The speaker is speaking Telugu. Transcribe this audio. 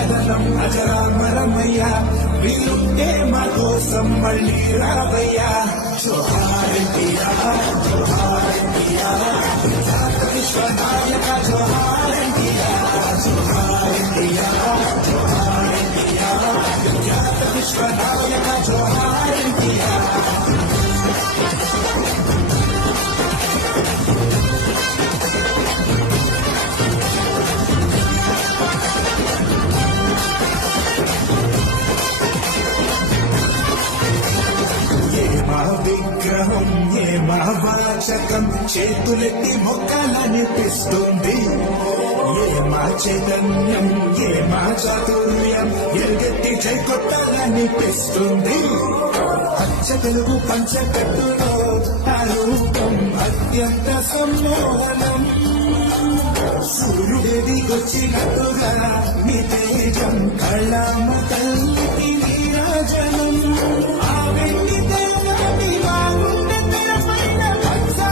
కదనం అజరామరమయ్యా వీరుంటే మా కోసం మళ్ళీ రావయ్యా జోహార్ ఎన్టీఆర్ జోహార్ ఎన్టీఆర్ జాత విశ్వనాయక జోహార్ ఎన్టీఆర్ జోహార్ ఎన్టీఆర్ జోహార్ ఎన్టీఆర్ జాత విశ్వనాయక జోహార్ ఎన్టీఆర్ విగ్రహం ఏ మహావాచకం చేతులెత్తి మొక్కలనిపిస్తుంది ఏ మా చైతన్యం ఏ మా చాతుర్యం ఎలుగెత్తి జై కొట్టాలనిపిస్తుంది పంచ తెలుగు పంచకట్టులో ఆ రూపం అత్యంత సమ్మోహనం సూర్యుడికొచ్చినట్టుగా నీ తేజం కళ్ళ